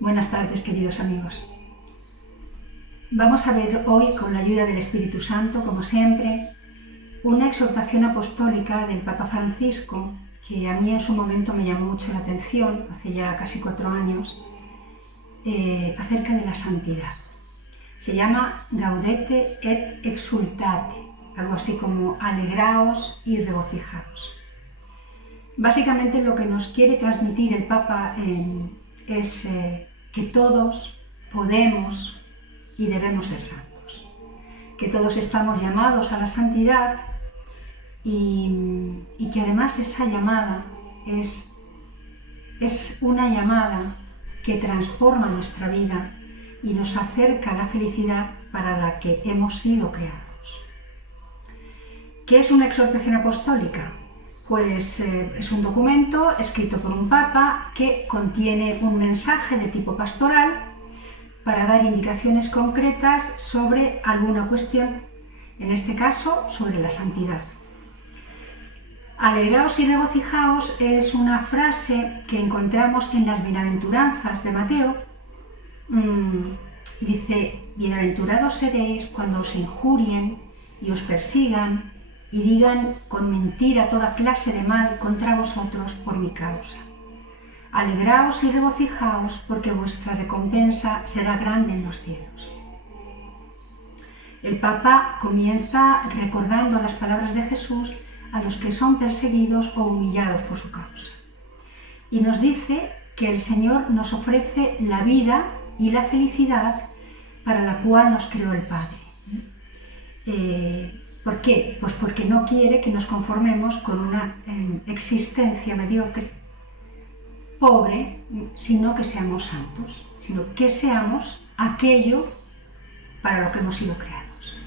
Buenas tardes, queridos amigos. Vamos a ver hoy, con la ayuda del Espíritu Santo, como siempre, una exhortación apostólica del Papa Francisco, que a mí en su momento me llamó mucho la atención, hace ya casi 4 años, acerca de la santidad. Se llama Gaudete et exultate, algo así como alegraos y regocijaos. Básicamente lo que nos quiere transmitir el Papa es que todos podemos y debemos ser santos, que todos estamos llamados a la santidad y que además esa llamada es una llamada que transforma nuestra vida y nos acerca a la felicidad para la que hemos sido creados. ¿Qué es una exhortación apostólica? Pues es un documento escrito por un papa que contiene un mensaje de tipo pastoral para dar indicaciones concretas sobre alguna cuestión, en este caso sobre la santidad. Alegraos y regocijaos es una frase que encontramos en las bienaventuranzas de Mateo. Dice: bienaventurados seréis cuando os injurien y os persigan y digan con mentira toda clase de mal contra vosotros por mi causa. Alegraos y regocijaos, porque vuestra recompensa será grande en los cielos. El Papa comienza recordando las palabras de Jesús a los que son perseguidos o humillados por su causa. Y nos dice que el Señor nos ofrece la vida y la felicidad para la cual nos creó el Padre. ¿Por qué? Pues porque no quiere que nos conformemos con una existencia mediocre, pobre, sino que seamos santos, sino que seamos aquello para lo que hemos sido creados.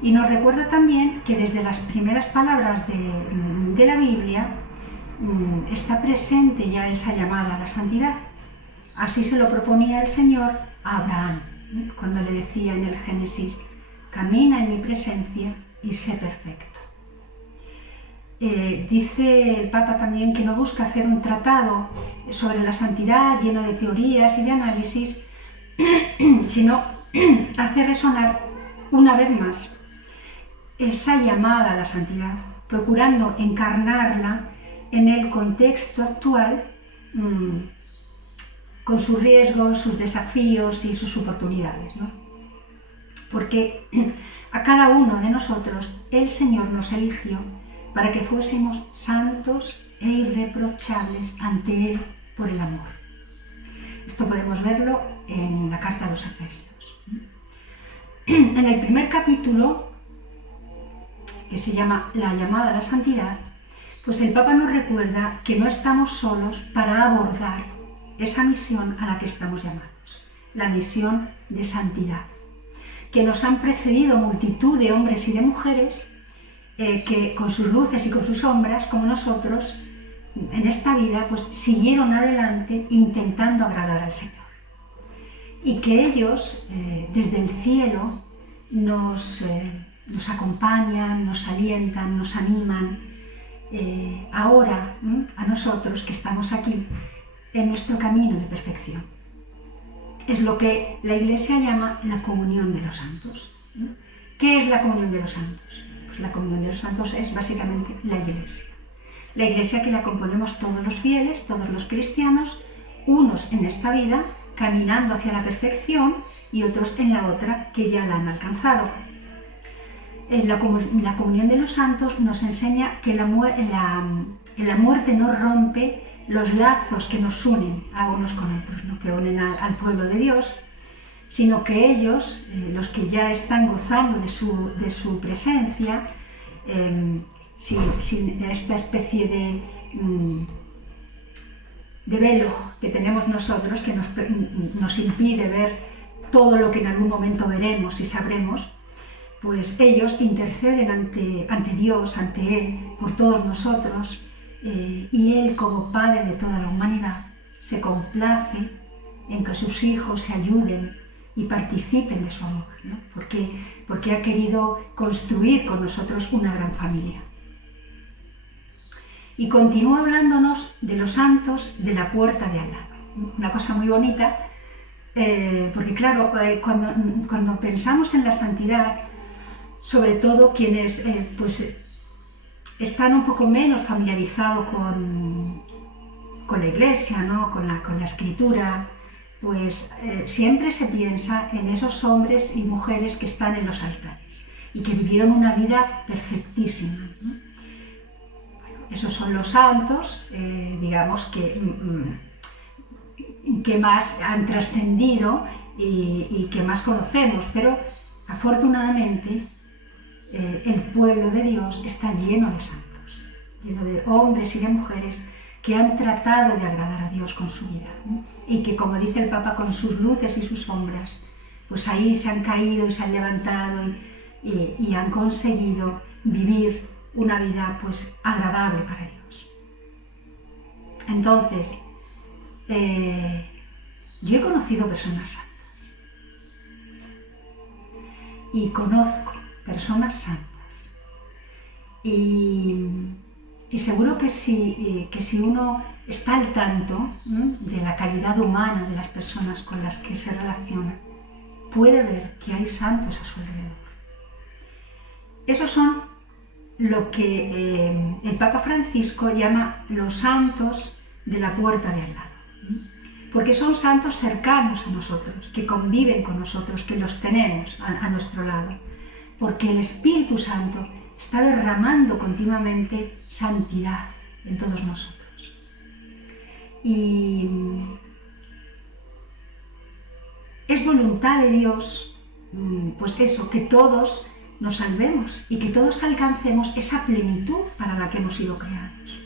Y nos recuerda también que desde las primeras palabras de la Biblia está presente ya esa llamada a la santidad. Así se lo proponía el Señor a Abraham, cuando le decía en el Génesis: camina en mi presencia y sé perfecto. Dice el Papa también que no busca hacer un tratado sobre la santidad lleno de teorías y de análisis, sino hacer resonar una vez más esa llamada a la santidad, procurando encarnarla en el contexto actual, con sus riesgos, sus desafíos y sus oportunidades, ¿no? Porque a cada uno de nosotros el Señor nos eligió para que fuésemos santos e irreprochables ante Él por el amor. Esto podemos verlo en la carta a los Efesios. En el primer capítulo, que se llama La llamada a la santidad, pues el Papa nos recuerda que no estamos solos para abordar esa misión a la que estamos llamados, la misión de santidad, que nos han precedido multitud de hombres y de mujeres que con sus luces y con sus sombras, como nosotros, en esta vida, pues siguieron adelante intentando agradar al Señor. Y que ellos, desde el cielo, nos acompañan, nos alientan, nos animan, ahora a nosotros que estamos aquí en nuestro camino de perfección. Es lo que la Iglesia llama la comunión de los santos. ¿Qué es la comunión de los santos? Pues la comunión de los santos es básicamente la Iglesia. La Iglesia que la componemos todos los fieles, todos los cristianos, unos en esta vida caminando hacia la perfección y otros en la otra que ya la han alcanzado. La comunión de los santos nos enseña que la muerte no rompe los lazos que nos unen a unos con otros, ¿no? Que unen al pueblo de Dios, sino que ellos, los que ya están gozando de su presencia, sin esta especie de velo que tenemos nosotros, que nos impide ver todo lo que en algún momento veremos y sabremos, pues ellos interceden ante Dios, ante Él, por todos nosotros, y Él, como Padre de toda la humanidad, se complace en que sus hijos se ayuden y participen de su amor, ¿no? Porque ha querido construir con nosotros una gran familia. Y continúa hablándonos de los santos de la puerta de al lado. una cosa muy bonita, porque claro, cuando pensamos en la santidad, sobre todo quienes pues están un poco menos familiarizados con la Iglesia, ¿no? con la Escritura, pues siempre se piensa en esos hombres y mujeres que están en los altares y que vivieron una vida perfectísima, ¿no? Bueno, esos son los santos, digamos, que más han trascendido y que más conocemos, pero afortunadamente el pueblo de Dios está lleno de santos, lleno de hombres y de mujeres que han tratado de agradar a Dios con su vida, ¿no? Y que, como dice el Papa, con sus luces y sus sombras, pues ahí se han caído y se han levantado y han conseguido vivir una vida pues agradable para Dios. Entonces, yo he conocido personas santas y conozco personas santas y seguro que si uno está al tanto, ¿no?, de la calidad humana de las personas con las que se relaciona, puede ver que hay santos a su alrededor. Esos son lo que el Papa Francisco llama los santos de la puerta de al lado, ¿no? Porque son santos cercanos a nosotros, que conviven con nosotros, que los tenemos a nuestro lado, porque el Espíritu Santo está derramando continuamente santidad en todos nosotros. Y es voluntad de Dios, pues eso, que todos nos salvemos y que todos alcancemos esa plenitud para la que hemos sido creados.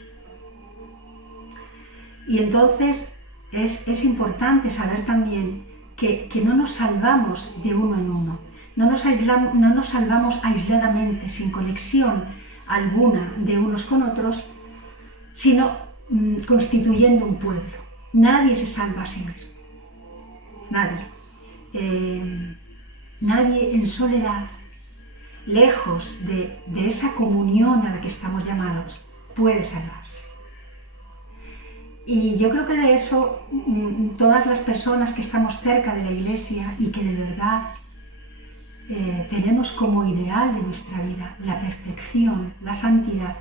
Y entonces es importante saber también que no nos salvamos de uno en uno, no nos salvamos aisladamente, sin conexión alguna de unos con otros, sino constituyendo un pueblo. Nadie se salva a sí mismo. Nadie. Nadie en soledad, lejos de esa comunión a la que estamos llamados, puede salvarse. Y yo creo que de eso todas las personas que estamos cerca de la Iglesia y que de verdad tenemos como ideal de nuestra vida la perfección, la santidad,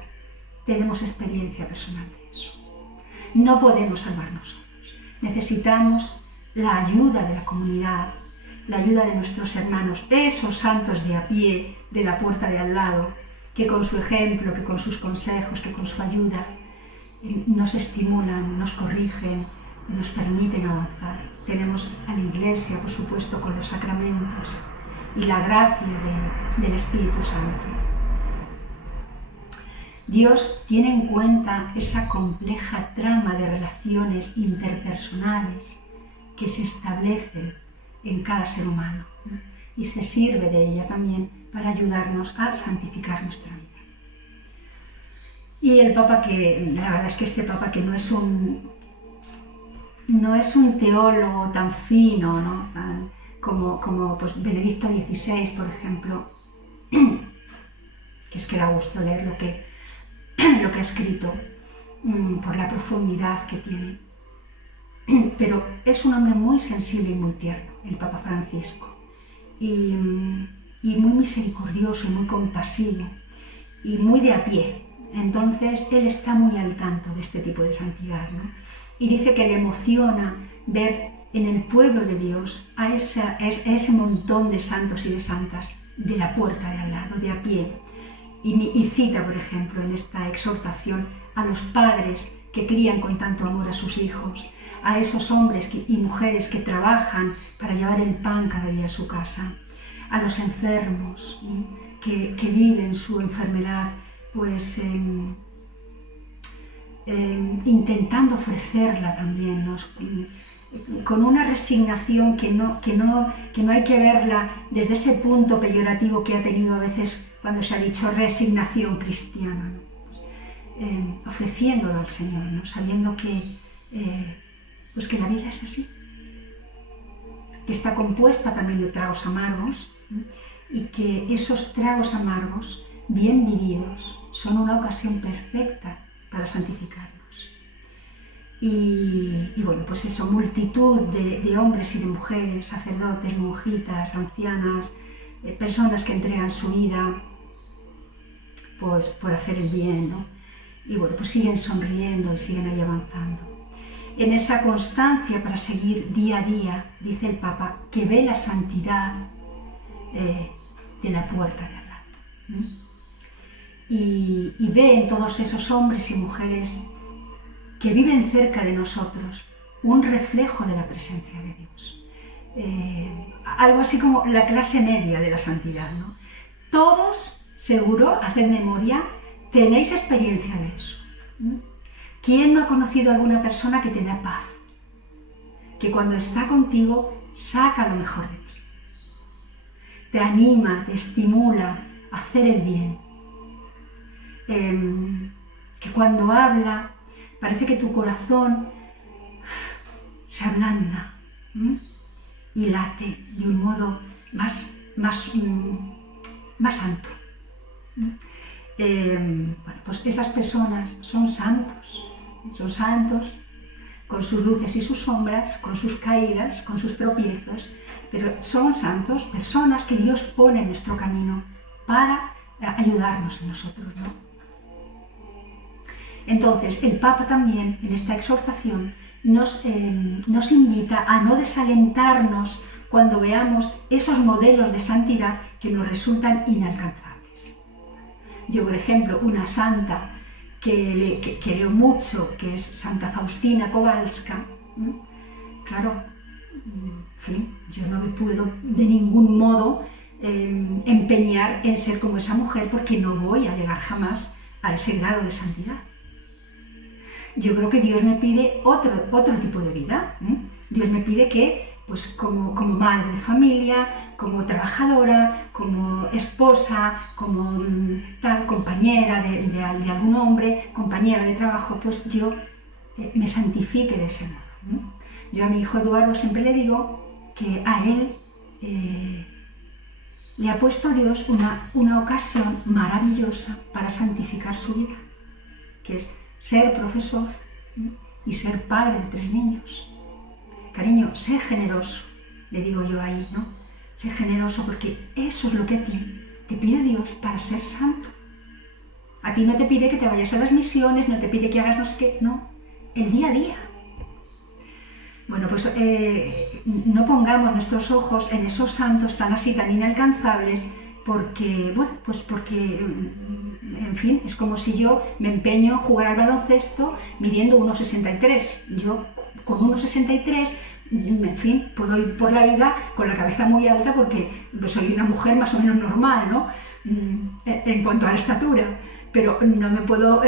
tenemos experiencia personal de eso. No podemos salvarnos solos. Necesitamos la ayuda de la comunidad, la ayuda de nuestros hermanos, esos santos de a pie de la puerta de al lado, que con su ejemplo, que con sus consejos, que con su ayuda nos estimulan, nos corrigen, nos permiten avanzar. Tenemos a la Iglesia, por supuesto, con los sacramentos y la gracia del Espíritu Santo. Dios tiene en cuenta esa compleja trama de relaciones interpersonales que se establecen en cada ser humano, ¿no? Y se sirve de ella también para ayudarnos a santificar nuestra vida. Y el Papa, que la verdad es que este Papa, que no es un teólogo tan fino, ¿no?, como pues Benedicto XVI, por ejemplo, que es que da gusto leer lo que ha escrito por la profundidad que tiene. Pero es un hombre muy sensible y muy tierno, el Papa Francisco, y muy misericordioso y muy compasivo y muy de a pie. Entonces él está muy al tanto de este tipo de santidad, ¿no? Y dice que le emociona ver en el pueblo de Dios a ese montón de santos y de santas de la puerta de al lado, de a pie. Y cita, por ejemplo, en esta exhortación a los padres que crían con tanto amor a sus hijos, a esos hombres y mujeres que trabajan para llevar el pan cada día a su casa, a los enfermos que viven su enfermedad pues intentando ofrecerla también, ¿no?, con una resignación que no hay que verla desde ese punto peyorativo que ha tenido a veces cuando se ha dicho resignación cristiana, ¿no? Ofreciéndolo al Señor, ¿no?, sabiendo que la vida es así, que está compuesta también de tragos amargos, ¿no?, y que esos tragos amargos bien vividos son una ocasión perfecta para santificarnos. Y bueno, pues eso, multitud de hombres y de mujeres, sacerdotes, monjitas, ancianas, personas que entregan su vida pues, por hacer el bien, ¿no? Y bueno, pues siguen sonriendo y siguen ahí avanzando. En esa constancia para seguir día a día, dice el Papa, que ve la santidad de la puerta de al lado. Y ve en todos esos hombres y mujeres que viven cerca de nosotros un reflejo de la presencia de Dios. Algo así como la clase media de la santidad, ¿no? Todos, seguro, haced memoria, tenéis experiencia de eso. ¿Quién no ha conocido a alguna persona que te da paz? Que cuando está contigo saca lo mejor de ti. Te anima, te estimula a hacer el bien. Que cuando habla parece que tu corazón se ablanda y late de un modo más santo. Bueno, pues esas personas son santos con sus luces y sus sombras, con sus caídas, con sus tropiezos, pero son santos, personas que Dios pone en nuestro camino para ayudarnos en nosotros, ¿no? Entonces, el Papa también, en esta exhortación, nos invita a no desalentarnos cuando veamos esos modelos de santidad que nos resultan inalcanzables. Yo, por ejemplo, una santa que leo mucho, que es Santa Faustina Kowalska, claro, en fin, yo no me puedo de ningún modo empeñar en ser como esa mujer porque no voy a llegar jamás a ese grado de santidad. Yo creo que Dios me pide otro tipo de vida. Dios me pide que, pues como madre de familia, como trabajadora, como esposa, como tal, compañera de algún hombre, compañera de trabajo, pues yo me santifique de ese modo. Yo a mi hijo Eduardo siempre le digo que a él le ha puesto Dios una ocasión maravillosa para santificar su vida, que es ser profesor y ser padre de 3 niños. Cariño, sé generoso, le digo yo ahí, ¿no? Sé generoso porque eso es lo que a ti te pide Dios para ser santo. A ti no te pide que te vayas a las misiones, no te pide que hagas no sé qué, no, el día a día. Bueno, pues no pongamos nuestros ojos en esos santos tan así, tan inalcanzables, porque, bueno, pues porque, en fin, es como si yo me empeño en jugar al baloncesto midiendo 1,63. Yo con 1,63, en fin, puedo ir por la vida con la cabeza muy alta porque soy una mujer más o menos normal, ¿no? En cuanto a la estatura, pero no me puedo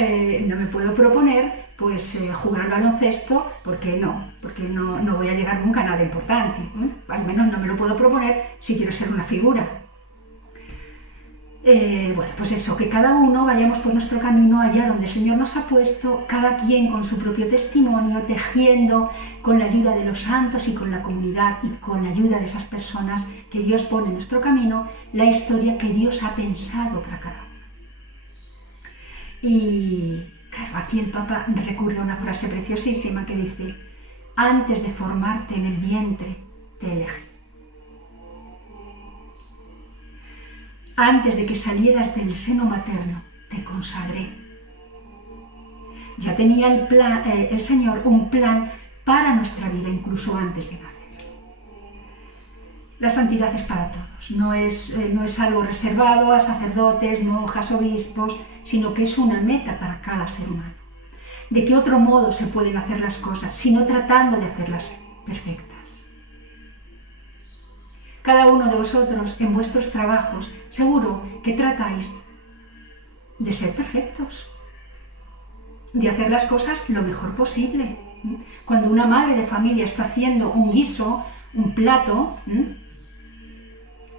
proponer pues jugar al baloncesto porque no voy a llegar nunca a nada importante, al menos no me lo puedo proponer si quiero ser una figura. Bueno, pues eso, que cada uno vayamos por nuestro camino allá donde el Señor nos ha puesto, cada quien con su propio testimonio, tejiendo con la ayuda de los santos y con la comunidad y con la ayuda de esas personas que Dios pone en nuestro camino, la historia que Dios ha pensado para cada uno. Y claro, aquí el Papa recurre a una frase preciosísima que dice: antes de formarte en el vientre, te elegí. Antes de que salieras del seno materno, te consagré. Ya tenía el Señor un plan para nuestra vida, incluso antes de nacer. La santidad es para todos, no es algo reservado a sacerdotes, monjas, obispos, sino que es una meta para cada ser humano. ¿De qué otro modo se pueden hacer las cosas, sino tratando de hacerlas perfectas? Cada uno de vosotros, en vuestros trabajos, seguro que tratáis de ser perfectos, de hacer las cosas lo mejor posible. Cuando una madre de familia está haciendo un guiso, un plato,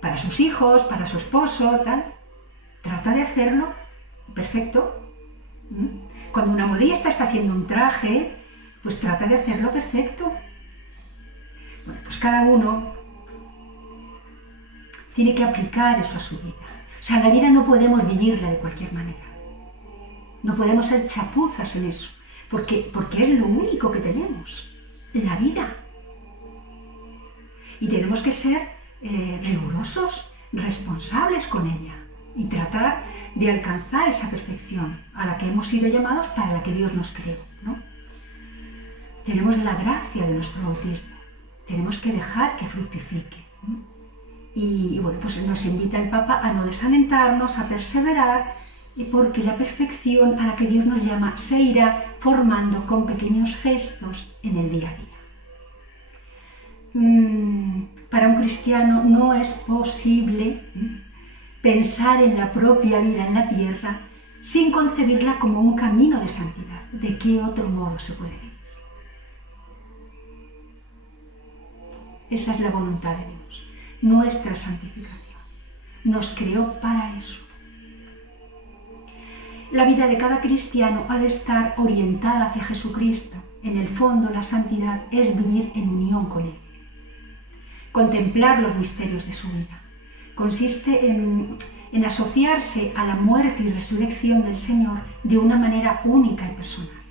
para sus hijos, para su esposo, tal, trata de hacerlo perfecto. Cuando una modista está haciendo un traje, pues trata de hacerlo perfecto. Bueno, pues cada uno tiene que aplicar eso a su vida. O sea, la vida no podemos vivirla de cualquier manera. No podemos ser chapuzas en eso, porque es lo único que tenemos, la vida. Y tenemos que ser rigurosos, responsables con ella y tratar de alcanzar esa perfección a la que hemos sido llamados, para la que Dios nos creó, ¿no? Tenemos la gracia de nuestro bautismo, tenemos que dejar que fructifique, ¿no? Y bueno, pues nos invita el Papa a no desalentarnos, a perseverar, y porque la perfección a la que Dios nos llama se irá formando con pequeños gestos en el día a día. Para un cristiano no es posible pensar en la propia vida en la tierra sin concebirla como un camino de santidad. ¿De qué otro modo se puede vivir? Esa es la voluntad de Dios, nuestra santificación. Nos creó para eso. La vida de cada cristiano ha de estar orientada hacia Jesucristo. En el fondo, la santidad es vivir en unión con Él. Contemplar los misterios de su vida. Consiste en asociarse a la muerte y resurrección del Señor de una manera única y personal.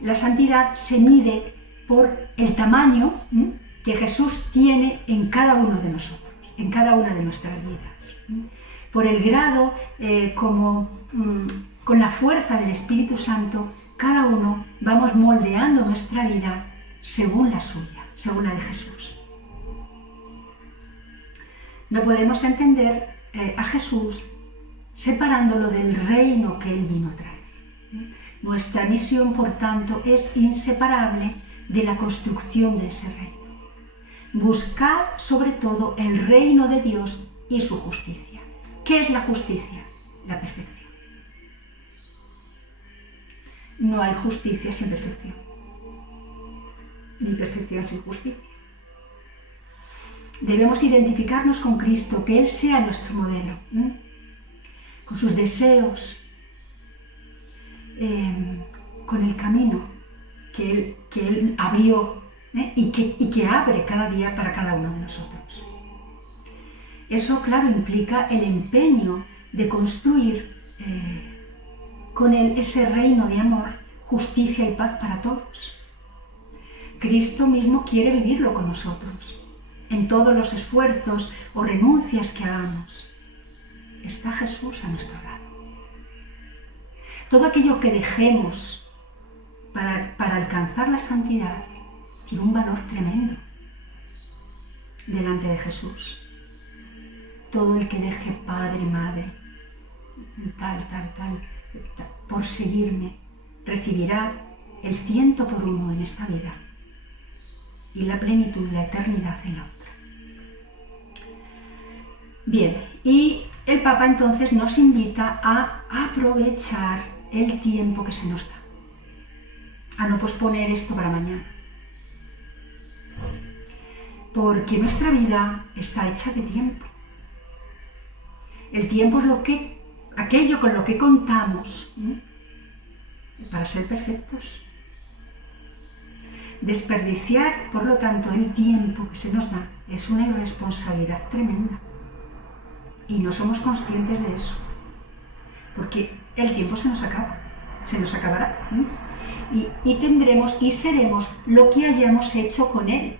La santidad se mide por el tamaño que Jesús tiene en cada uno de nosotros, en cada una de nuestras vidas. Por el grado, con la fuerza del Espíritu Santo, cada uno vamos moldeando nuestra vida según la suya, según la de Jesús. No podemos entender a Jesús separándolo del reino que Él vino a traer. Nuestra misión, por tanto, es inseparable de la construcción de ese reino. Buscar, sobre todo, el reino de Dios y su justicia. ¿Qué es la justicia? La perfección. No hay justicia sin perfección, ni perfección sin justicia. Debemos identificarnos con Cristo, que Él sea nuestro modelo, con sus deseos, con el camino que Él abrió y que abre cada día para cada uno de nosotros. Eso, claro, implica el empeño de construir con Él ese reino de amor, justicia y paz para todos. Cristo mismo quiere vivirlo con nosotros. En todos los esfuerzos o renuncias que hagamos, está Jesús a nuestro lado. Todo aquello que dejemos para alcanzar la santidad tiene un valor tremendo delante de Jesús. Todo el que deje padre, madre, tal, por seguirme, recibirá el 100 por 1 en esta vida y la plenitud, la eternidad en la otra. Bien, y el Papa entonces nos invita a aprovechar el tiempo que se nos da, a no posponer esto para mañana, porque nuestra vida está hecha de tiempo. El tiempo es aquello con lo que contamos para ser perfectos. Desperdiciar, por lo tanto, el tiempo que se nos da es una irresponsabilidad tremenda. Y no somos conscientes de eso, porque el tiempo se nos acabará, y tendremos y seremos lo que hayamos hecho con él.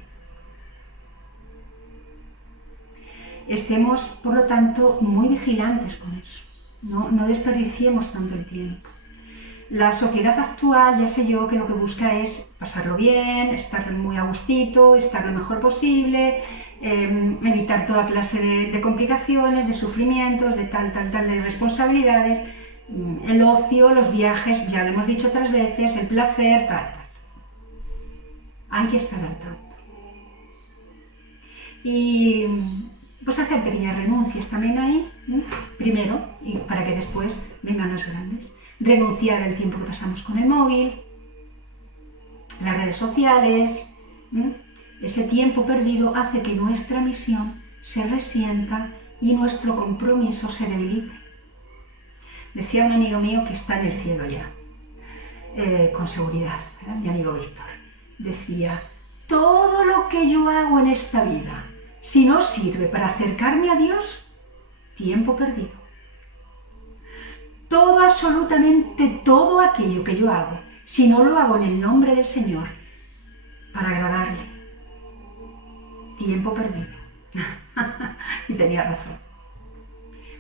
Estemos, por lo tanto, muy vigilantes con eso, no desperdiciemos tanto el tiempo. La sociedad actual, ya sé yo, que lo que busca es pasarlo bien, estar muy a gustito, estar lo mejor posible, evitar toda clase de complicaciones, de sufrimientos, de tal, de responsabilidades, el ocio, los viajes, ya lo hemos dicho otras veces, el placer, tal. Hay que estar al tanto. Y pues hacer pequeñas renuncias también ahí, primero, y para que después vengan las grandes. Renunciar al tiempo que pasamos con el móvil, las redes sociales. Ese tiempo perdido hace que nuestra misión se resienta y nuestro compromiso se debilite. Decía un amigo mío que está en el cielo ya, con seguridad, mi amigo Víctor. Decía, todo lo que yo hago en esta vida, si no sirve para acercarme a Dios, tiempo perdido. Todo, absolutamente todo aquello que yo hago, si no lo hago en el nombre del Señor para agradarle. Tiempo perdido. Y tenía razón.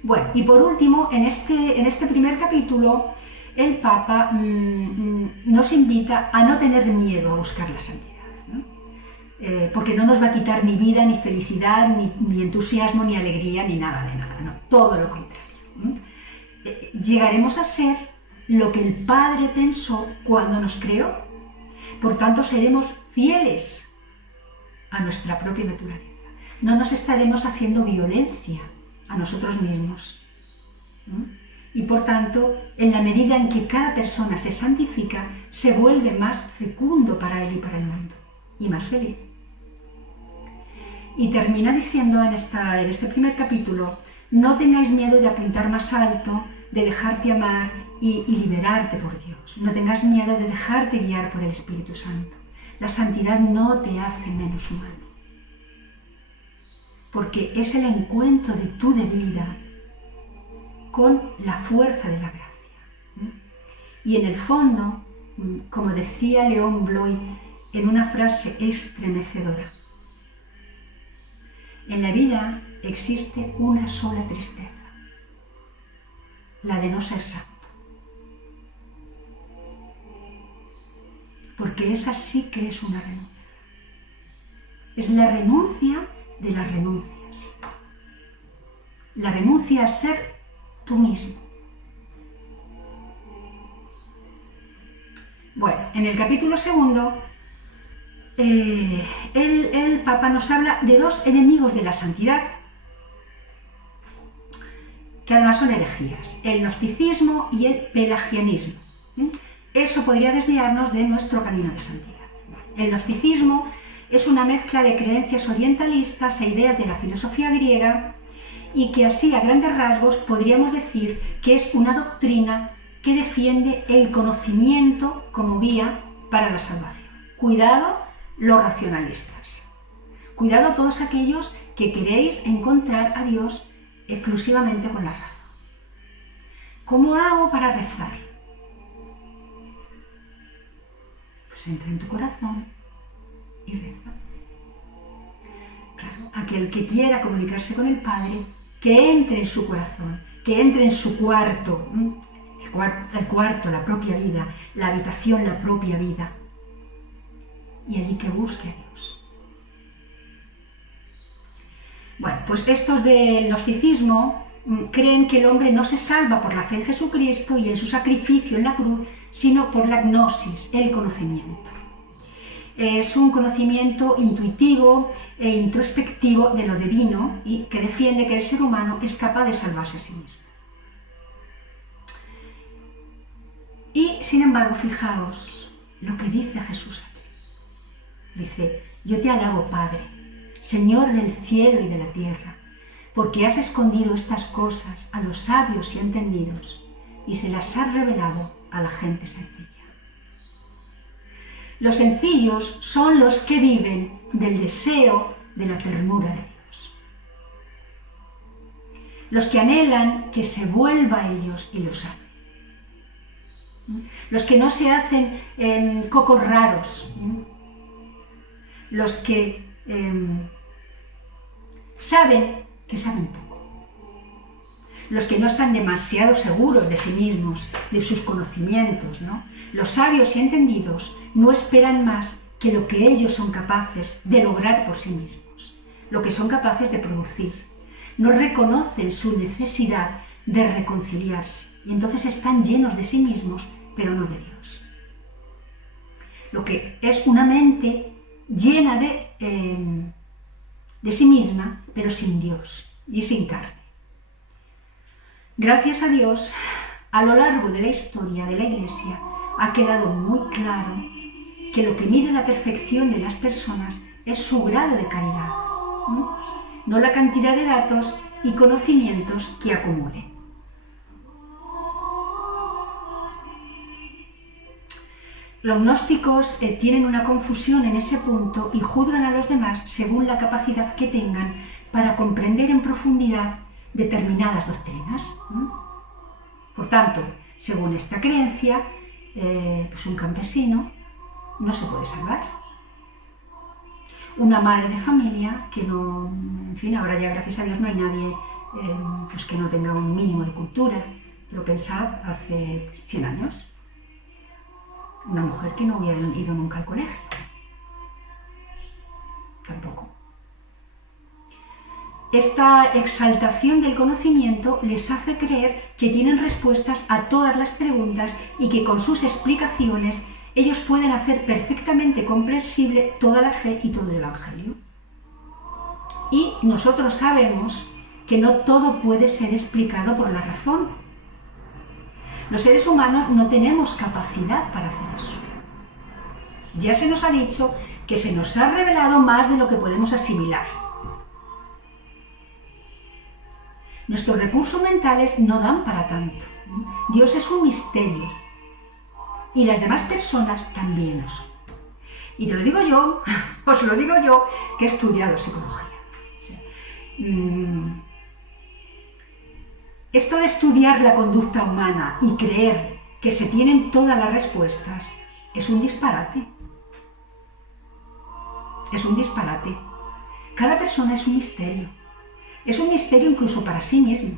Bueno, y por último, en este primer capítulo, el Papa nos invita a no tener miedo a buscar la santidad, ¿no? Porque no nos va a quitar ni vida, ni felicidad, ni entusiasmo, ni alegría, ni nada de nada, no, todo lo contrario. Llegaremos a ser lo que el Padre pensó cuando nos creó. Por tanto, seremos fieles a nuestra propia naturaleza. No nos estaremos haciendo violencia a nosotros mismos. Y por tanto, en la medida en que cada persona se santifica, se vuelve más fecundo para él y para el mundo, y más feliz. Y termina diciendo en este primer capítulo: no tengáis miedo de apuntar más alto, de dejarte amar y liberarte por Dios. No tengas miedo de dejarte guiar por el Espíritu Santo. La santidad no te hace menos humano, porque es el encuentro de tu debilidad con la fuerza de la gracia. Y en el fondo, como decía León Bloy en una frase estremecedora, en la vida existe una sola tristeza, la de no ser santo. Porque esa sí que es una renuncia. Es la renuncia de las renuncias. La renuncia a ser tú mismo. Bueno, en el capítulo segundo, el Papa nos habla de dos enemigos de la santidad, que además son herejías: el gnosticismo y el pelagianismo. Eso podría desviarnos de nuestro camino de santidad. El gnosticismo es una mezcla de creencias orientalistas e ideas de la filosofía griega, y que así a grandes rasgos podríamos decir que es una doctrina que defiende el conocimiento como vía para la salvación. Cuidado los racionalistas. Cuidado todos aquellos que queréis encontrar a Dios exclusivamente con la razón. ¿Cómo hago para rezar? Pues entra en tu corazón y reza. Claro, aquel que quiera comunicarse con el Padre, que entre en su corazón, que entre en su cuarto, el cuarto, la propia vida, la habitación, la propia vida, y allí que busque a Dios. Bueno, pues estos del gnosticismo creen que el hombre no se salva por la fe en Jesucristo y en su sacrificio en la cruz, sino por la gnosis, el conocimiento. Es un conocimiento intuitivo e introspectivo de lo divino, y que defiende que el ser humano es capaz de salvarse a sí mismo. Y sin embargo, fijaos lo que dice Jesús aquí. Dice: yo te alabo, Padre, Señor del cielo y de la tierra, porque has escondido estas cosas a los sabios y entendidos y se las has revelado a la gente sencilla. Los sencillos son los que viven del deseo de la ternura de Dios. Los que anhelan que se vuelva a ellos y los ame. Los que no se hacen cocos raros. Los que saben que saben poco. Los que no están demasiado seguros de sí mismos, de sus conocimientos, ¿no? Los sabios y entendidos no esperan más que lo que ellos son capaces de lograr por sí mismos, lo que son capaces de producir. No reconocen su necesidad de reconciliarse y entonces están llenos de sí mismos, pero no de Dios. Lo que es una mente llena de sí misma, pero sin Dios y sin carne. Gracias a Dios, a lo largo de la historia de la Iglesia ha quedado muy claro que lo que mide la perfección de las personas es su grado de caridad, no la cantidad de datos y conocimientos que acumulen. Los gnósticos tienen una confusión en ese punto y juzgan a los demás según la capacidad que tengan para comprender en profundidad determinadas doctrinas. Por tanto, según esta creencia, pues un campesino no se puede salvar. Una madre de familia que no, en fin, ahora ya gracias a Dios no hay nadie pues que no tenga un mínimo de cultura, pero pensad hace 100 años, una mujer que no hubiera ido nunca al colegio, tampoco. Esta exaltación del conocimiento les hace creer que tienen respuestas a todas las preguntas y que con sus explicaciones ellos pueden hacer perfectamente comprensible toda la fe y todo el Evangelio. Y nosotros sabemos que no todo puede ser explicado por la razón. Los seres humanos no tenemos capacidad para hacer eso. Ya se nos ha dicho que se nos ha revelado más de lo que podemos asimilar. Nuestros recursos mentales no dan para tanto. Dios es un misterio y las demás personas también lo son. Y te lo digo yo, os lo digo yo, que he estudiado psicología. O sea, esto de estudiar la conducta humana y creer que se tienen todas las respuestas es un disparate. Es un disparate. Cada persona es un misterio. Es un misterio incluso para sí mismo.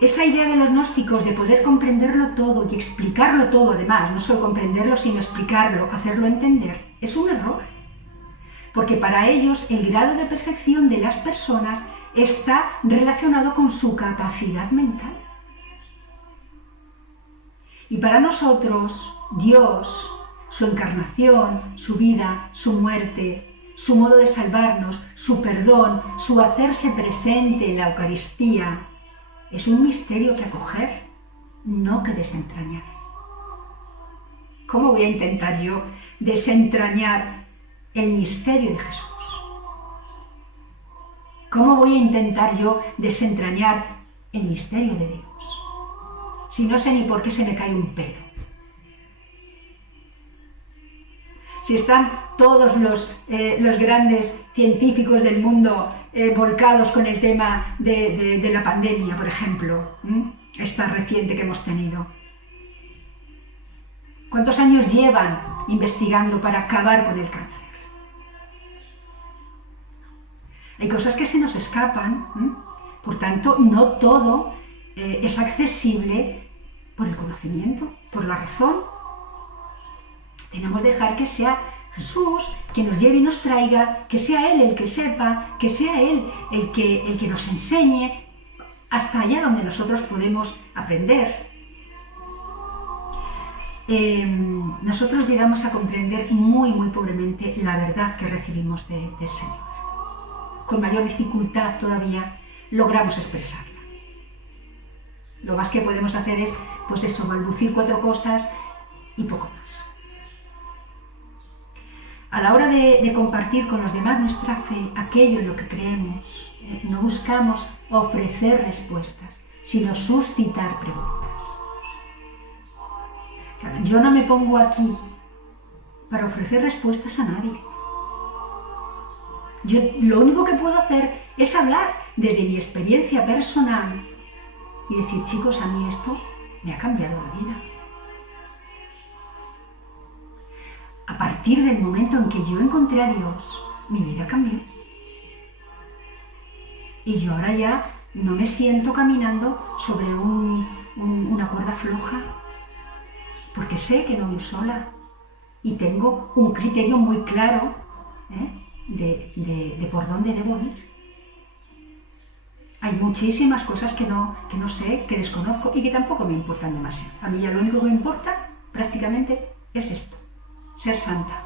Esa idea de los gnósticos de poder comprenderlo todo y explicarlo todo, además, no solo comprenderlo, sino explicarlo, hacerlo entender, es un error. Porque para ellos el grado de perfección de las personas está relacionado con su capacidad mental. Y para nosotros, Dios, su encarnación, su vida, su muerte, su modo de salvarnos, su perdón, su hacerse presente en la Eucaristía, es un misterio que acoger, no que desentrañar. ¿Cómo voy a intentar yo desentrañar el misterio de Jesús? ¿Cómo voy a intentar yo desentrañar el misterio de Dios? Si no sé ni por qué se me cae un pelo. Si están todos los grandes científicos del mundo volcados con el tema de la pandemia, por ejemplo, esta reciente que hemos tenido. ¿Cuántos años llevan investigando para acabar con el cáncer? Hay cosas que se nos escapan, por tanto, no todo es accesible por el conocimiento, por la razón. Tenemos que dejar que sea Jesús quien nos lleve y nos traiga, que sea Él el que sepa, que sea Él el que nos enseñe hasta allá donde nosotros podemos aprender. Nosotros llegamos a comprender muy, muy pobremente la verdad que recibimos del Señor. Con mayor dificultad todavía logramos expresarla. Lo más que podemos hacer es, pues eso, balbucir 4 cosas y poco más. A la hora de compartir con los demás nuestra fe, aquello en lo que creemos, no buscamos ofrecer respuestas, sino suscitar preguntas. Claro, yo no me pongo aquí para ofrecer respuestas a nadie. Yo lo único que puedo hacer es hablar desde mi experiencia personal y decir, chicos, a mí esto me ha cambiado la vida. A partir del momento en que yo encontré a Dios, mi vida cambió. Y yo ahora ya no me siento caminando sobre una cuerda floja, porque sé que no voy sola y tengo un criterio muy claro de por dónde debo ir. Hay muchísimas cosas que no sé, que desconozco y que tampoco me importan demasiado. A mí ya lo único que me importa prácticamente es esto. Ser santa.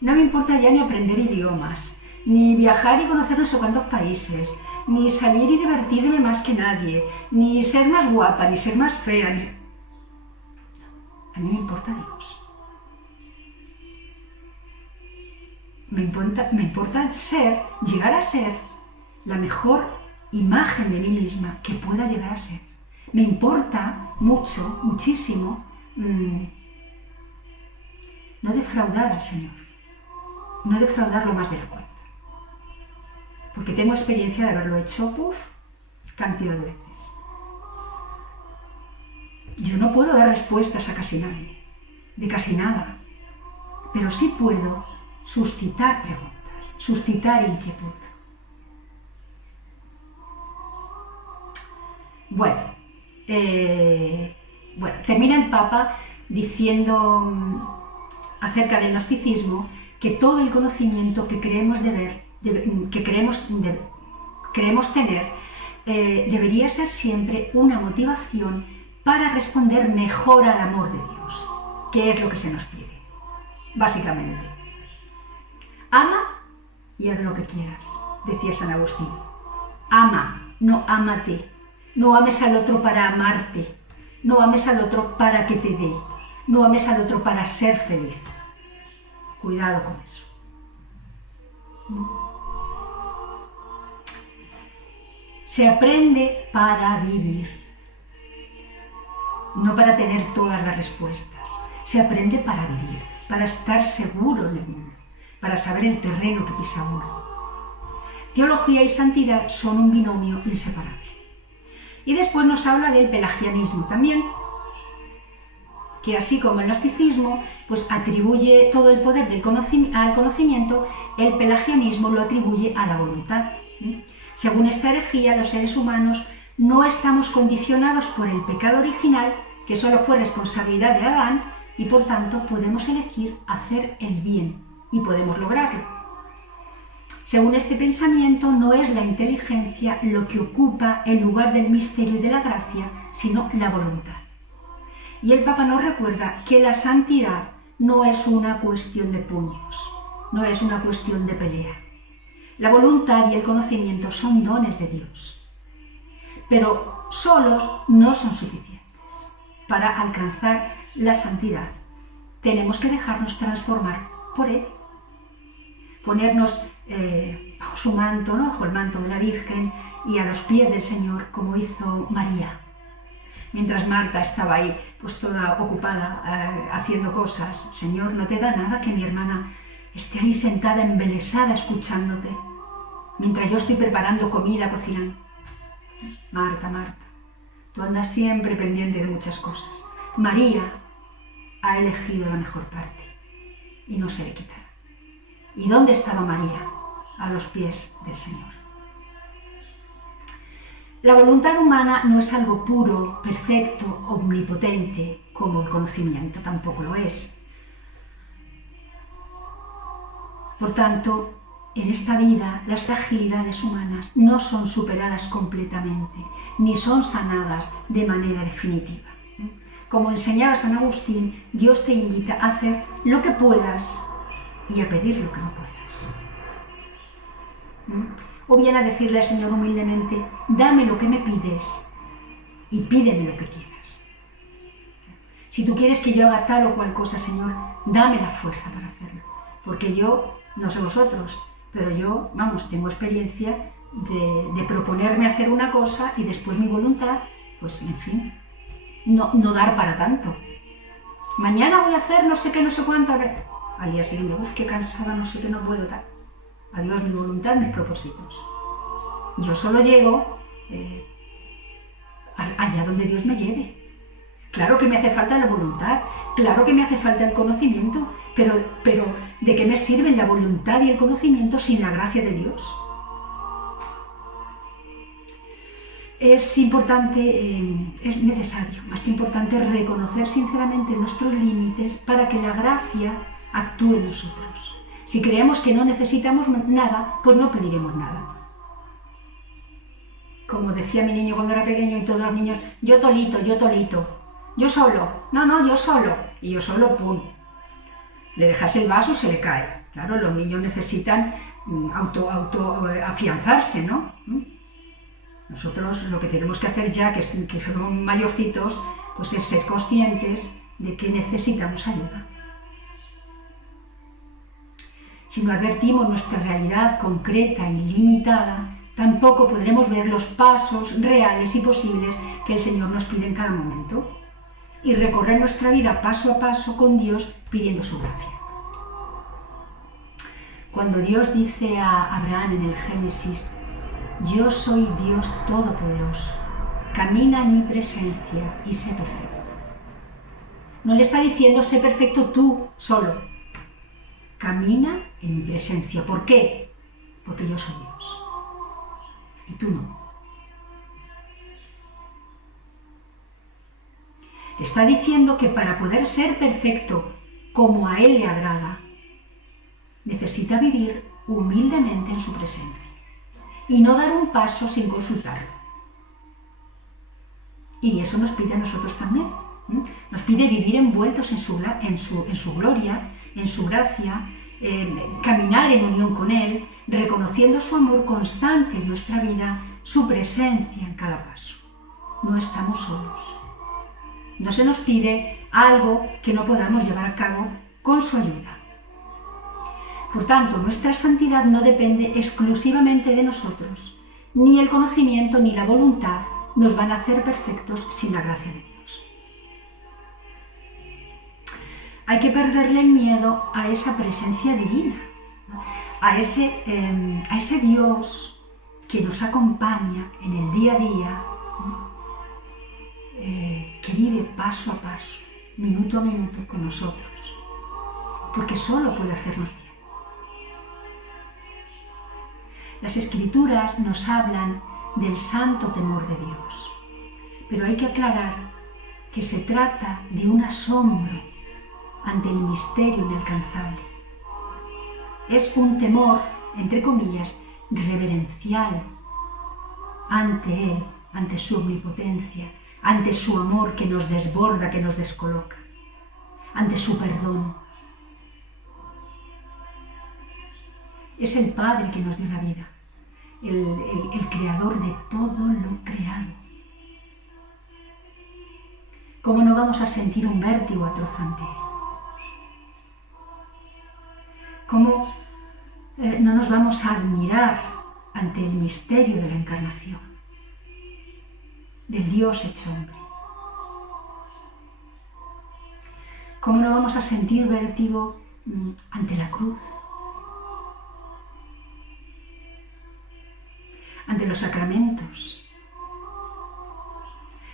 No me importa ya ni aprender idiomas, ni viajar y conocer no sé cuántos países, ni salir y divertirme más que nadie, ni ser más guapa, ni ser más fea. A mí me importa Dios. Me importa llegar a ser la mejor imagen de mí misma que pueda llegar a ser. Me importa mucho, muchísimo, no defraudar al Señor, no defraudarlo más de la cuenta. Porque tengo experiencia de haberlo hecho, cantidad de veces. Yo no puedo dar respuestas a casi nadie, de casi nada, pero sí puedo suscitar preguntas, suscitar inquietud. Bueno, termina el Papa diciendo acerca del gnosticismo que todo el conocimiento que creemos tener debería ser siempre una motivación para responder mejor al amor de Dios, que es lo que se nos pide, básicamente. Ama y haz lo que quieras, decía San Agustín. Ama, no ámate. No ames al otro para amarte. No ames al otro para que te dé. No ames al otro para ser feliz. Cuidado con eso. Se aprende para vivir, no para tener todas las respuestas. Se aprende para vivir, para estar seguro en el mundo, para saber el terreno que pisa uno. Teología y santidad son un binomio inseparable. Y después nos habla del pelagianismo también, que así como el gnosticismo pues atribuye todo el poder al conocimiento, el pelagianismo lo atribuye a la voluntad. Según esta herejía, los seres humanos no estamos condicionados por el pecado original, que solo fue responsabilidad de Adán, y por tanto podemos elegir hacer el bien y podemos lograrlo. Según este pensamiento, no es la inteligencia lo que ocupa el lugar del misterio y de la gracia, sino la voluntad. Y el Papa nos recuerda que la santidad no es una cuestión de puños, no es una cuestión de pelea. La voluntad y el conocimiento son dones de Dios, pero solos no son suficientes. Para alcanzar la santidad tenemos que dejarnos transformar por Él, ponernos bajo su manto, ¿no? Bajo el manto de la Virgen y a los pies del Señor, como hizo María. Mientras Marta estaba ahí, pues toda ocupada haciendo cosas, Señor, ¿no te da nada que mi hermana esté ahí sentada embelesada escuchándote, mientras yo estoy preparando comida, cocinando? Marta, Marta, tú andas siempre pendiente de muchas cosas. María ha elegido la mejor parte y no se le quitará. ¿Y dónde estaba María? A los pies del Señor. La voluntad humana no es algo puro, perfecto, omnipotente, como el conocimiento tampoco lo es. Por tanto, en esta vida las fragilidades humanas no son superadas completamente, ni son sanadas de manera definitiva. Como enseñaba San Agustín, Dios te invita a hacer lo que puedas y a pedir lo que no puedas. O bien a decirle al Señor humildemente, dame lo que me pides y pídeme lo que quieras. Si tú quieres que yo haga tal o cual cosa, Señor, dame la fuerza para hacerlo. Porque yo, no sé vosotros, pero yo, tengo experiencia de proponerme hacer una cosa y después mi voluntad, pues en fin, no dar para tanto. Mañana voy a hacer no sé qué, no sé cuánto. Al día siguiente, qué cansada, no sé qué, no puedo tal. Adiós mi voluntad, mis propósitos. Yo solo llego allá donde Dios me lleve. Claro que me hace falta la voluntad, claro que me hace falta el conocimiento, pero ¿de qué me sirven la voluntad y el conocimiento sin la gracia de Dios? Es importante, es necesario, más que importante, reconocer sinceramente nuestros límites para que la gracia actúe en nosotros. Si creemos que no necesitamos nada, pues no pediremos nada. Como decía mi niño cuando era pequeño y todos los niños, yo tolito, yo solo, no, yo solo. Y yo solo, pum. Le dejas el vaso, se le cae. Claro, los niños necesitan afianzarse, ¿no? Nosotros lo que tenemos que hacer ya, que son mayorcitos, pues es ser conscientes de que necesitamos ayuda. Si no advertimos nuestra realidad concreta y limitada, tampoco podremos ver los pasos reales y posibles que el Señor nos pide en cada momento y recorrer nuestra vida paso a paso con Dios pidiendo su gracia. Cuando Dios dice a Abraham en el Génesis, yo soy Dios Todopoderoso, camina en mi presencia y sé perfecto. No le está diciendo, sé perfecto tú solo. Camina en mi presencia. ¿Por qué? Porque yo soy Dios. Y tú no. Le está diciendo que para poder ser perfecto como a Él le agrada, necesita vivir humildemente en su presencia y no dar un paso sin consultarlo. Y eso nos pide a nosotros también. Nos pide vivir envueltos en su gloria, en su gracia, caminar en unión con Él, reconociendo su amor constante en nuestra vida, su presencia en cada paso. No estamos solos. No se nos pide algo que no podamos llevar a cabo con su ayuda. Por tanto, nuestra santidad no depende exclusivamente de nosotros. Ni el conocimiento ni la voluntad nos van a hacer perfectos sin la gracia de Dios. Hay que perderle el miedo a esa presencia divina, a ese Dios que nos acompaña en el día a día, que vive paso a paso, minuto a minuto con nosotros, porque solo puede hacernos bien. Las Escrituras nos hablan del santo temor de Dios, pero hay que aclarar que se trata de un asombro ante el misterio inalcanzable. Es un temor, entre comillas, reverencial ante Él, ante su omnipotencia, ante su amor que nos desborda, que nos descoloca, ante su perdón. Es el Padre que nos dio la vida, el creador de todo lo creado. ¿Cómo no vamos a sentir un vértigo atroz ante Él? ¿Cómo no nos vamos a admirar ante el misterio de la encarnación, del Dios hecho hombre? ¿Cómo no vamos a sentir vértigo ante la cruz, ante los sacramentos?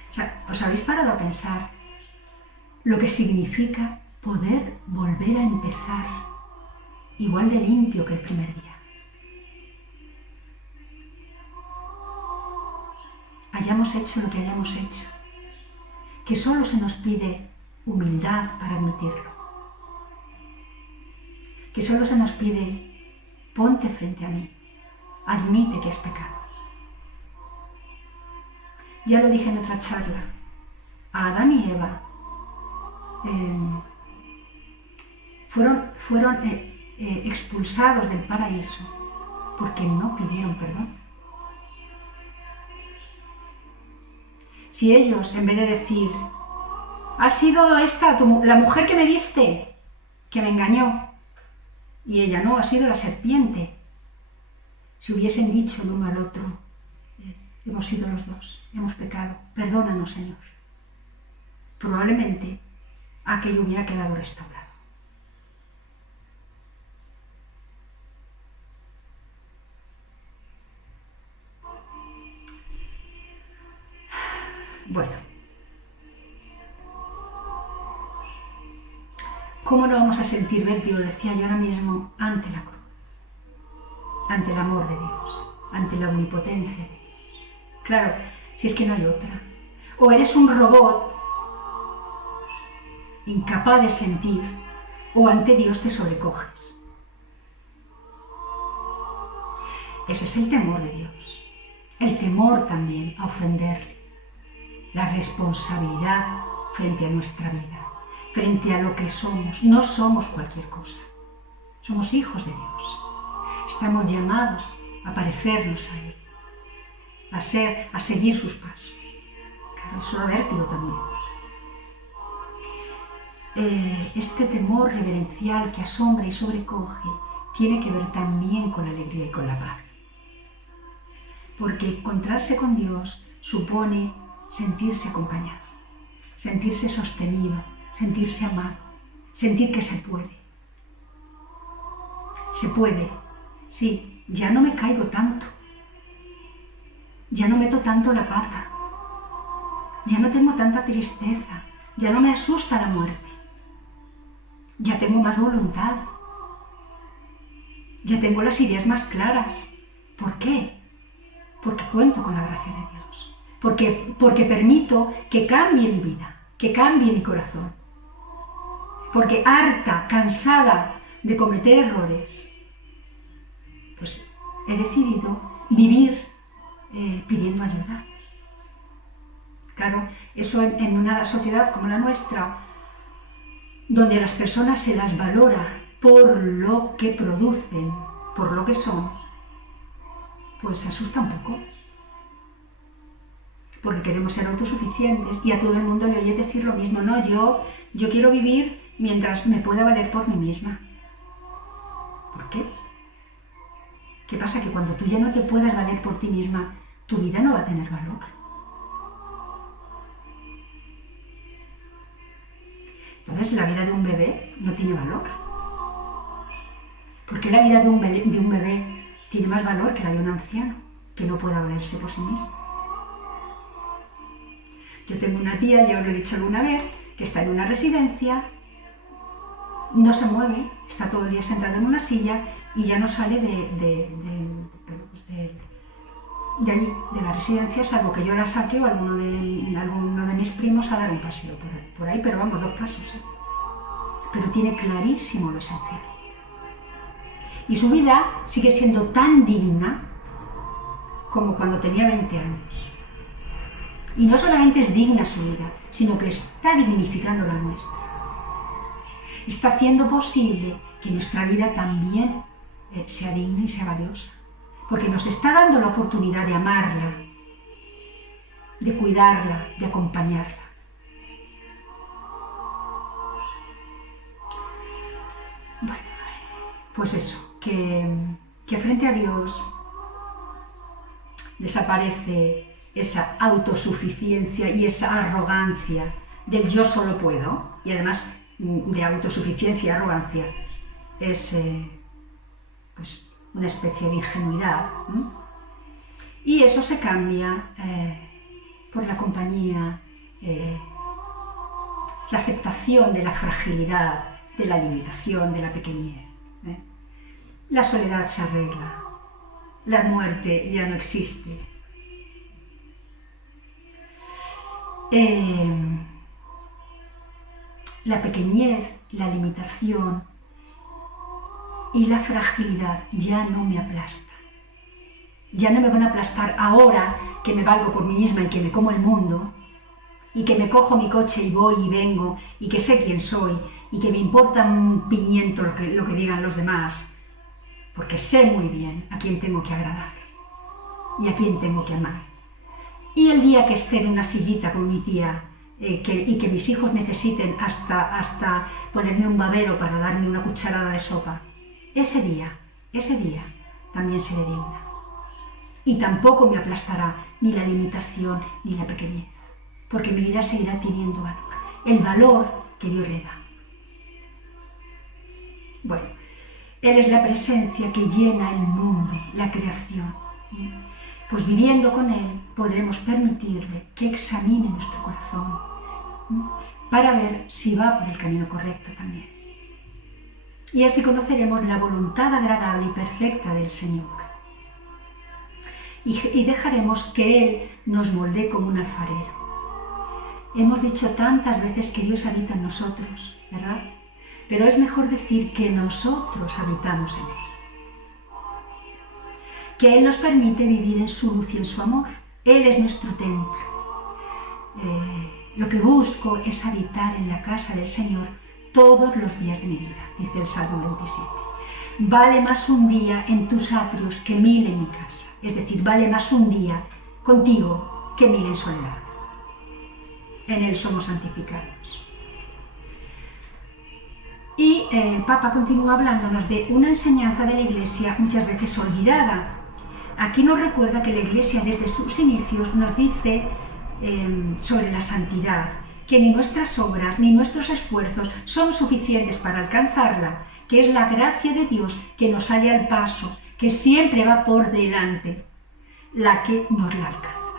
O sea, ¿os habéis parado a pensar lo que significa poder volver a empezar igual de limpio que el primer día? Hayamos hecho lo que hayamos hecho, que solo se nos pide humildad para admitirlo, que solo se nos pide ponte frente a mí, admite que has pecado. Ya lo dije en otra charla, a Adán y Eva fueron expulsados del paraíso porque no pidieron perdón. Si ellos, en vez de decir, ha sido esta la mujer que me diste, que me engañó, y ella no, ha sido la serpiente, si hubiesen dicho el uno al otro, hemos sido los dos, hemos pecado, perdónanos, Señor, probablemente aquello hubiera quedado restaurado. Bueno, ¿cómo no vamos a sentir vértigo, decía yo ahora mismo, ante la cruz, ante el amor de Dios, ante la omnipotencia de Dios? Claro, si es que no hay otra. O eres un robot incapaz de sentir, o ante Dios te sobrecoges. Ese es el temor de Dios. El temor también a ofenderle. La responsabilidad frente a nuestra vida, frente a lo que somos. No somos cualquier cosa. Somos hijos de Dios. Estamos llamados a parecernos a Él, a seguir sus pasos. Claro, eso da vértigo también. Este temor reverencial que asombra y sobrecoge tiene que ver también con la alegría y con la paz. Porque encontrarse con Dios supone sentirse acompañado, sentirse sostenido, sentirse amado, sentir que se puede. Se puede, sí, ya no me caigo tanto, ya no meto tanto la pata, ya no tengo tanta tristeza, Ya no me asusta la muerte. Ya tengo más voluntad. Ya tengo las ideas más claras. ¿Por qué? Porque cuento con la gracia de Dios. Porque permito que cambie mi vida, que cambie mi corazón. Porque harta, cansada de cometer errores, pues he decidido vivir pidiendo ayuda. Claro, eso en una sociedad como la nuestra, donde a las personas se las valora por lo que producen, por lo que son, pues asusta un poco. Porque queremos ser autosuficientes y a todo el mundo le oyes decir lo mismo. No, yo quiero vivir mientras me pueda valer por mí misma. ¿Por qué? ¿Qué pasa? Que cuando tú ya no te puedas valer por ti misma, tu vida no va a tener valor. Entonces la vida de un bebé no tiene valor. ¿Por qué la vida de un bebé tiene más valor que la de un anciano que no pueda valerse por sí mismo? Yo tengo una tía, ya os lo he dicho alguna vez, que está en una residencia, no se mueve, está todo el día sentada en una silla y ya no sale de allí, de la residencia, salvo que yo la saque o alguno de mis primos a dar un paseo por ahí, pero vamos, 2 pasos. Pero tiene clarísimo lo esencial. Y su vida sigue siendo tan digna como cuando tenía 20 años. Y no solamente es digna su vida, sino que está dignificando la nuestra. Está haciendo posible que nuestra vida también sea digna y sea valiosa. Porque nos está dando la oportunidad de amarla, de cuidarla, de acompañarla. Bueno, pues eso, que frente a Dios desaparece esa autosuficiencia y esa arrogancia del yo solo puedo, y además de autosuficiencia y arrogancia es pues una especie de ingenuidad, ¿no? Y eso se cambia por la compañía, la aceptación de la fragilidad, de la limitación, de la pequeñez. La soledad se arregla, la muerte ya no existe. La pequeñez, la limitación y la fragilidad ya no me aplastan. Ya no me van a aplastar ahora que me valgo por mí misma y que me como el mundo y que me cojo mi coche y voy y vengo y que sé quién soy y que me importa un pimiento lo que digan los demás, porque sé muy bien a quién tengo que agradar y a quién tengo que amar. Y el día que esté en una sillita con mi tía y que mis hijos necesiten hasta ponerme un babero para darme una cucharada de sopa, ese día también seré digna. Y tampoco me aplastará ni la limitación ni la pequeñez, porque mi vida seguirá teniendo valor, el valor que Dios le da. Bueno, Él es la presencia que llena el mundo, la creación. Pues viviendo con Él podremos permitirle que examine nuestro corazón para ver si va por el camino correcto también. Y así conoceremos la voluntad agradable y perfecta del Señor. Y dejaremos que Él nos moldee como un alfarero. Hemos dicho tantas veces que Dios habita en nosotros, ¿verdad? Pero es mejor decir que nosotros habitamos en Él. Que Él nos permite vivir en su luz y en su amor. Él es nuestro templo. Lo que busco es habitar en la casa del Señor todos los días de mi vida, dice el Salmo 27. Vale más un día en tus atrios que 1000 en mi casa. Es decir, vale más un día contigo que 1000 en soledad. En Él somos santificados. Y el Papa continúa hablándonos de una enseñanza de la Iglesia muchas veces olvidada. Aquí nos recuerda que la Iglesia desde sus inicios nos dice sobre la santidad, que ni nuestras obras ni nuestros esfuerzos son suficientes para alcanzarla, que es la gracia de Dios que nos sale al paso, que siempre va por delante, la que nos la alcanza.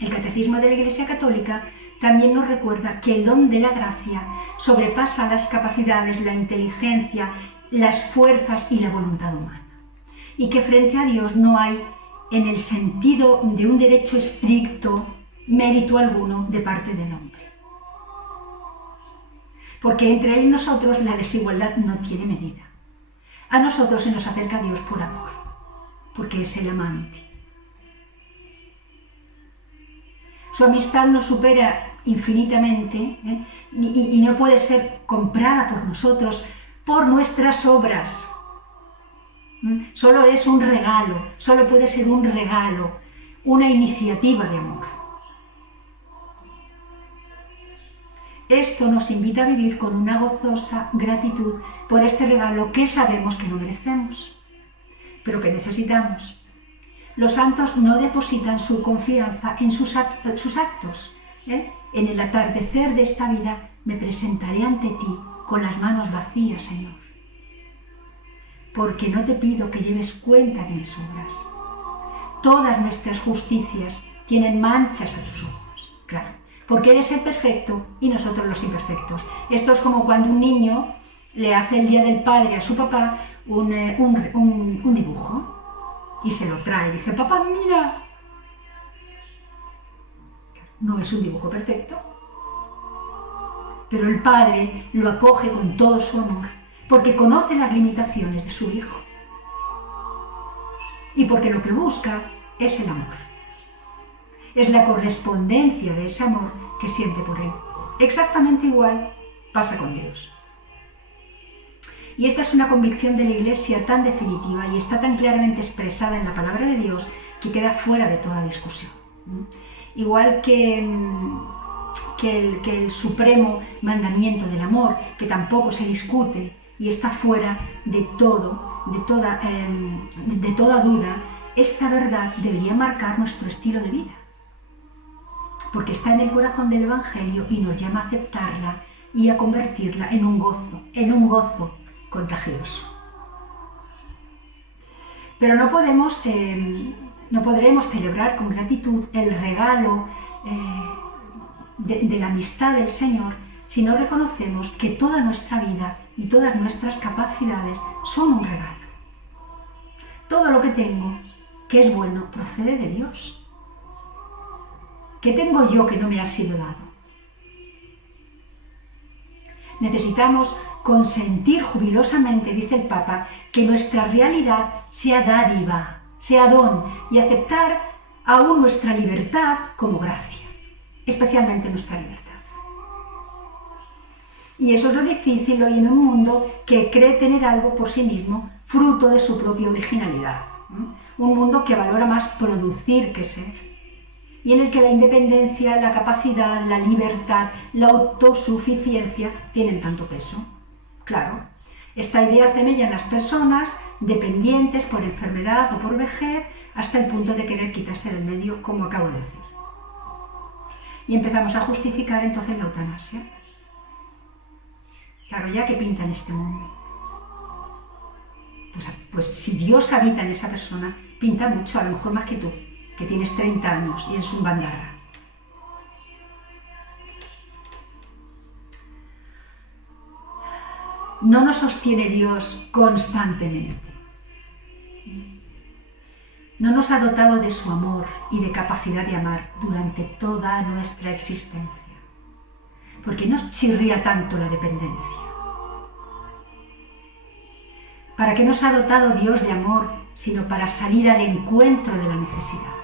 El Catecismo de la Iglesia Católica también nos recuerda que el don de la gracia sobrepasa las capacidades, la inteligencia, las fuerzas y la voluntad humana. Y que frente a Dios no hay, en el sentido de un derecho estricto, mérito alguno de parte del hombre. Porque entre él y nosotros la desigualdad no tiene medida. A nosotros se nos acerca a Dios por amor, porque es el amante. Su amistad nos supera infinitamente, y no puede ser comprada por nosotros, por nuestras obras. Solo es un regalo, solo puede ser un regalo, una iniciativa de amor. Esto nos invita a vivir con una gozosa gratitud por este regalo que sabemos que no merecemos, pero que necesitamos. Los santos no depositan su confianza en sus actos. En el atardecer de esta vida me presentaré ante ti con las manos vacías, Señor, porque no te pido que lleves cuenta de mis obras. Todas nuestras justicias tienen manchas a tus ojos, claro, porque eres el perfecto y nosotros los imperfectos. Esto es como cuando un niño le hace el día del padre a su papá un dibujo y se lo trae. Dice, papá, mira. No es un dibujo perfecto, pero el padre lo acoge con todo su amor, porque conoce las limitaciones de su hijo y porque lo que busca es el amor. Es la correspondencia de ese amor que siente por él. Exactamente igual pasa con Dios. Y esta es una convicción de la Iglesia tan definitiva y está tan claramente expresada en la palabra de Dios que queda fuera de toda discusión. Igual que el supremo mandamiento del amor, que tampoco se discute y está fuera de toda duda, esta verdad debería marcar nuestro estilo de vida, porque está en el corazón del Evangelio y nos llama a aceptarla y a convertirla en un gozo contagioso. Pero no podremos celebrar con gratitud el regalo de la amistad del Señor si no reconocemos que toda nuestra vida y todas nuestras capacidades son un regalo. Todo lo que tengo, que es bueno, procede de Dios. ¿Qué tengo yo que no me ha sido dado? Necesitamos consentir jubilosamente, dice el Papa, que nuestra realidad sea dádiva, sea don, y aceptar aún nuestra libertad como gracia, especialmente nuestra libertad. Y eso es lo difícil hoy en un mundo que cree tener algo por sí mismo, fruto de su propia originalidad. Un mundo que valora más producir que ser, y en el que la independencia, la capacidad, la libertad, la autosuficiencia tienen tanto peso. Claro, esta idea semella en las personas dependientes por enfermedad o por vejez hasta el punto de querer quitarse del medio, como acabo de decir. Y empezamos a justificar entonces la eutanasia. Claro, ya que pinta en este mundo. Pues si Dios habita en esa persona, pinta mucho, a lo mejor más que tú, que tienes 30 años y eres un bandarra. No nos sostiene Dios constantemente. No nos ha dotado de su amor y de capacidad de amar durante toda nuestra existencia. ¿Por qué nos chirría tanto la dependencia? ¿Para qué nos ha dotado Dios de amor, sino para salir al encuentro de la necesidad?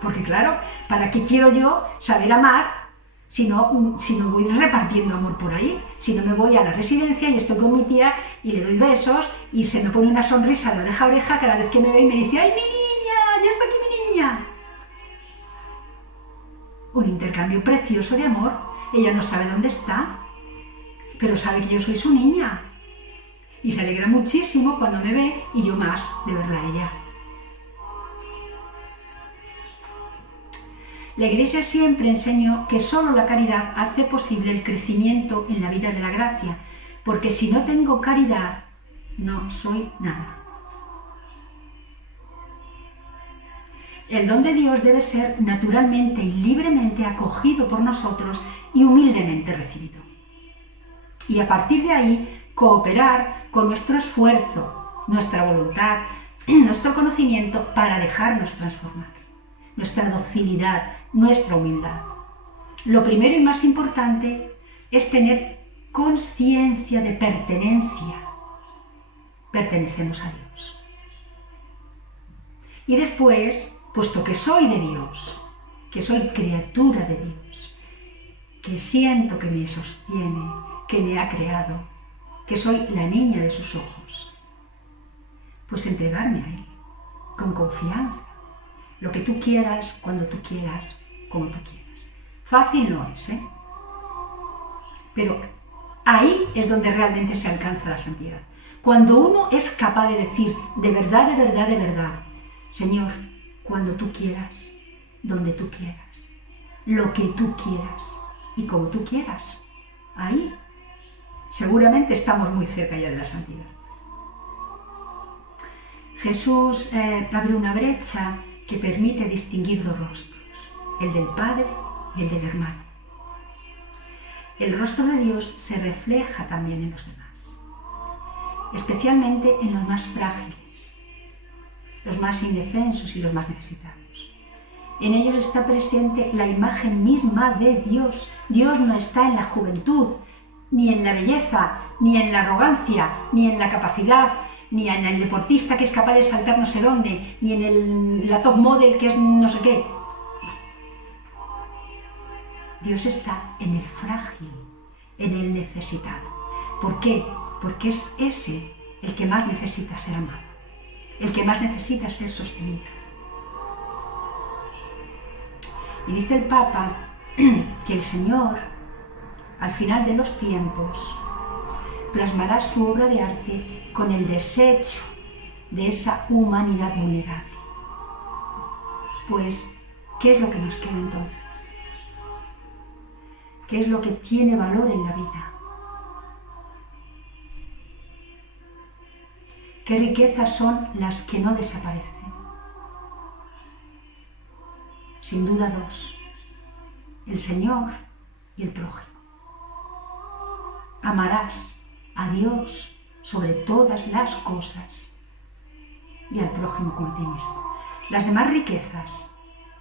Porque claro, ¿para qué quiero yo saber amar si no voy repartiendo amor por ahí? Si no me voy a la residencia y estoy con mi tía y le doy besos y se me pone una sonrisa de oreja a oreja cada vez que me ve y me dice ¡ay, mi niña! ¡Ya está aquí mi niña! Un intercambio precioso de amor. Ella no sabe dónde está, pero sabe que yo soy su niña. Y se alegra muchísimo cuando me ve y yo más de verla a ella. La Iglesia siempre enseñó que solo la caridad hace posible el crecimiento en la vida de la gracia, porque si no tengo caridad, no soy nada. El don de Dios debe ser naturalmente y libremente acogido por nosotros y humildemente recibido. Y a partir de ahí, cooperar con nuestro esfuerzo, nuestra voluntad, nuestro conocimiento para dejarnos transformar, nuestra docilidad, nuestra humildad. Lo primero y más importante es tener conciencia de pertenencia. Pertenecemos a Dios. Y después, puesto que soy de Dios, que soy criatura de Dios, que siento que me sostiene, que me ha creado, que soy la niña de sus ojos, pues entregarme a Él, con confianza, lo que tú quieras, cuando tú quieras, como tú quieras. Fácil no es, ¿eh? Pero ahí es donde realmente se alcanza la santidad. Cuando uno es capaz de decir de verdad, de verdad, de verdad, Señor, cuando tú quieras, donde tú quieras, lo que tú quieras y como tú quieras, ahí seguramente estamos muy cerca ya de la santidad. Jesús abre una brecha que permite distinguir dos rostros, el del Padre y el del hermano. El rostro de Dios se refleja también en los demás, especialmente en los más frágiles, los más indefensos y los más necesitados. En ellos está presente la imagen misma de Dios. Dios no está en la juventud, ni en la belleza, ni en la arrogancia, ni en la capacidad, ni en el deportista que es capaz de saltar no sé dónde, ni en la top model que es no sé qué. Dios está en el frágil, en el necesitado. ¿Por qué? Porque es ese el que más necesita ser amado, el que más necesita ser sostenido. Y dice el Papa que el Señor, al final de los tiempos, plasmará su obra de arte con el desecho de esa humanidad vulnerable. Pues, ¿qué es lo que nos queda entonces? ¿Qué es lo que tiene valor en la vida? ¿Qué riquezas son las que no desaparecen? Sin duda dos, el Señor y el prójimo. Amarás a Dios sobre todas las cosas y al prójimo como a ti mismo. Las demás riquezas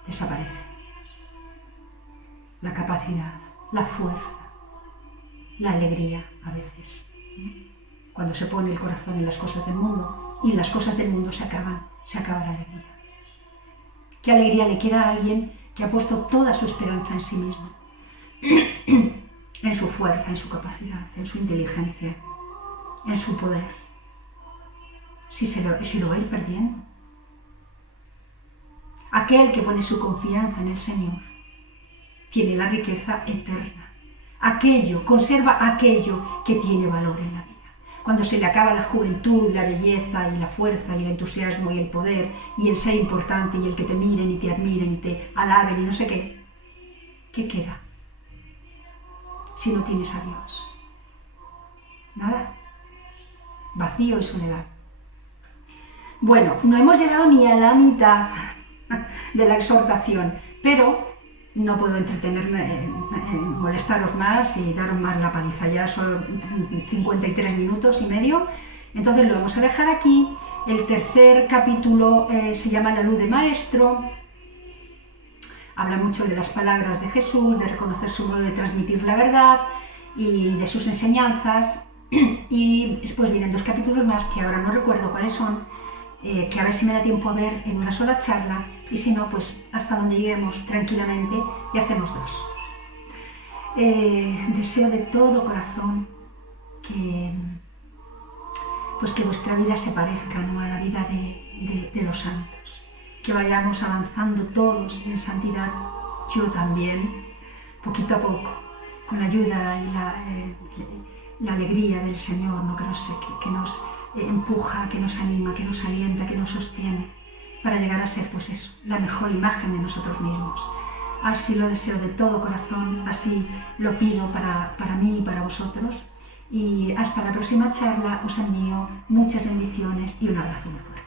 desaparecen. La capacidad, la fuerza, la alegría a veces. Cuando se pone el corazón en las cosas del mundo y las cosas del mundo se acaba la alegría. ¿Qué alegría le queda a alguien que ha puesto toda su esperanza en sí mismo? En su fuerza, en su capacidad, en su inteligencia, en su poder. Si lo va a ir perdiendo. Aquel que pone su confianza en el Señor tiene la riqueza eterna. Conserva aquello que tiene valor en la vida. Cuando se le acaba la juventud, la belleza y la fuerza y el entusiasmo y el poder y el ser importante y el que te miren y te admiren y te alaben y no sé qué, ¿qué queda? Si no tienes a Dios. Nada. Vacío y soledad. Bueno, no hemos llegado ni a la mitad de la exhortación, pero no puedo entretenerme, molestaros más y daros más la paliza. Ya son 53 minutos y medio, entonces lo vamos a dejar aquí. El tercer capítulo se llama La luz de Maestro. Habla mucho de las palabras de Jesús, de reconocer su modo de transmitir la verdad y de sus enseñanzas. Y después vienen dos capítulos más que ahora no recuerdo cuáles son, que a ver si me da tiempo a ver en una sola charla, y si no, pues hasta donde lleguemos tranquilamente y hacemos dos. Deseo de todo corazón que vuestra vida se parezca, ¿no?, a la vida de los santos, que vayamos avanzando todos en santidad, yo también, poquito a poco, con la ayuda y la alegría del Señor, ¿no?, que nos empuja, que nos anima, que nos alienta, que nos sostiene, para llegar a ser, pues eso, la mejor imagen de nosotros mismos. Así lo deseo de todo corazón, así lo pido para mí y para vosotros. Y hasta la próxima charla os envío muchas bendiciones y un abrazo muy fuerte.